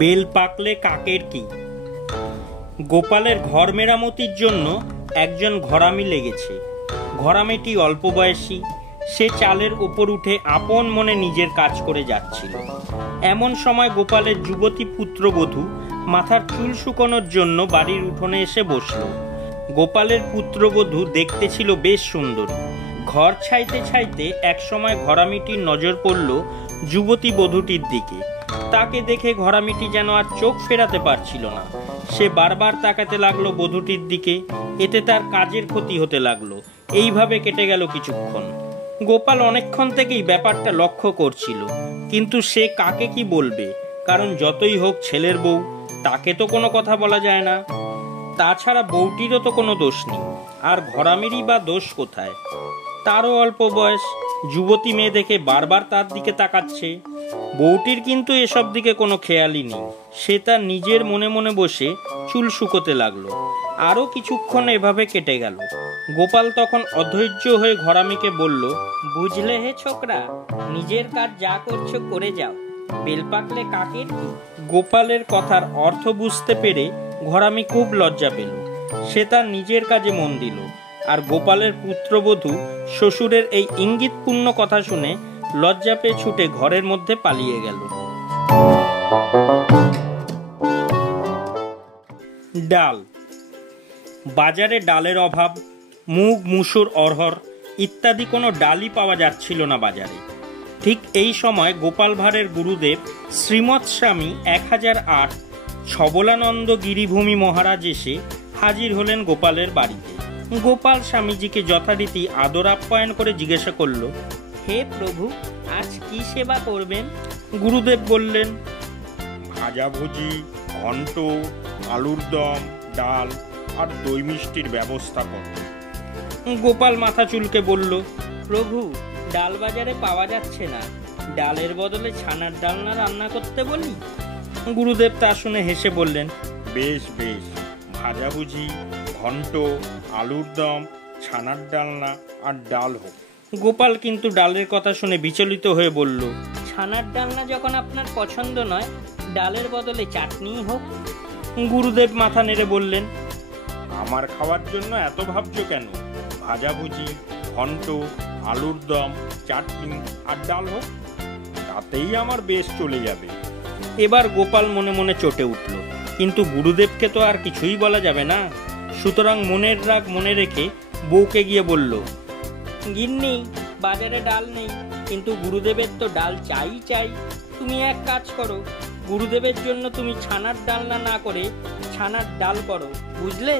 Bell পাকলে কাকের কি। গোপালের ঘর মেরামতির জন্য একজন ঘরামি লেগেছে। ঘরামিটি অল্প বয়সী। সে চালের উপর উঠে আপন মনে নিজের কাজ করে যাচ্ছিল। এমন সময় গোপালের যুবতী পুত্রবধূ মাথার চুল শুকানোর জন্য বাড়ির উঠোনে এসে বসল। গোপালের পুত্রবধূ দেখতে ছিল বেশ সুন্দরী। ঘর ছাইতে ছাইতে একসময় ঘরামিটির নজর পড়ল যুবতী বধূটির দিকে। তাকে দেখে ঘরামিটি যেন আর চোখ ফেরাতে পারছিল না। সে বারবার তাকাতে লাগলো বধূটির দিকে। এতে তার কাজের ক্ষতি হতে লাগলো। এইভাবে কেটে গেল কিছুক্ষণ। গোপাল অনেকক্ষণ থেকেই ব্যাপারটা লক্ষ্য করছিল, কিন্তু সে কাকে কি বলবে, কারণ যতই হোক ছেলের বউ, তাকে তো কোনো কথা বলা যায় না। তাছাড়া বউটিরও তো কোনো দোষ নেই, আর ঘরামিরই বা দোষ কোথায়? তারও অল্প বয়স। যুবতী মেয়ে দেখে বারবার তার দিকে তাকাচ্ছে। বউটির কিন্তু এসব দিকে কোনো খেয়ালই নেই। সে তার নিজের মনে মনে বসে চুল শুকোতে লাগলো। আরও কিছুক্ষণ এভাবে কেটে গেল। গোপাল তখন অধৈর্য হয়ে ঘরামিকে বলল, বুঝলে হে ছোকরা, নিজের কাজ যা করছো করে যাও, বেল পাকলে কাকের কি। গোপালের কথার অর্থ বুঝতে পেরে ঘরামি খুব লজ্জা পেল। সে তার নিজের কাজে মন দিল। আর গোপালের পুত্রবধূ শ্বশুরের এই ইঙ্গিতপূর্ণ কথা শুনে লজ্জা পেয়ে ছুটে ঘরের মধ্যে পালিয়ে গেল। ডাল। বাজারে ডালের অভাব। মুগ, মুসুর, অড়হর ইত্যাদি কোনো ডালই পাওয়া যাচ্ছিল না বাজারে। ঠিক এই সময় গোপাল ভাঁড়ের গুরুদেব শ্রীমৎ স্বামী 1008 ছবলানন্দ গিরিভূমি মহারাজ এসে হাজির হলেন গোপালের বাড়িতে। গোপাল স্বামীজিকে যথারীতি আদর আপ্যায়ন করে জিজ্ঞাসা করল, হে প্রভু, আজ কি সেবা করবেন? গুরুদেব বললেন, ভাজাভুজি, ঘন্ট, আলুর দম, ডাল আর দই মিষ্টির ব্যবস্থা কর। গোপাল মাথা চুলকে বলল, প্রভু, ডাল বাজারে পাওয়া যাচ্ছে না, ডালের বদলে ছানার ডালনা রান্না করতে বলি। গুরুদেব তা শুনে হেসে বললেন, বেশ বেশ, ভাজাভুজি, ঘন্ট, আলুর দম, ছানার ডালনা আর ডাল হোক। গোপাল কিন্তু ডালের কথা শুনে বিচলিত হয়ে বলল, ছানার ডালনা যখন আপনার পছন্দ নয়, ডালের বদলে চাটনি হোক। গুরুদেব মাথা নেড়ে বললেন, আমার খাওয়ার জন্য এত ভাবছো কেন? ভাজাভুজি, ঘন্ট, আলুর দম, চাটনি আর ডাল হোক, তাতেই আমার বেশ চলে যাবে। এবার গোপাল মনে মনে চটে উঠল, কিন্তু গুরুদেবকে তো আর কিছুই বলা যাবে না। সুতরাং মনের রাগ মনে রেখে বউকে গিয়ে বলল, গিন্নি, বাজারে ডাল নেই, কিন্তু গুরুদেবের তো ডাল চাই চাই। তুমি এক কাজ করো, গুরুদেবের জন্য তুমি ছানার ডালনা না করে ছানার ডাল করো, বুঝলে?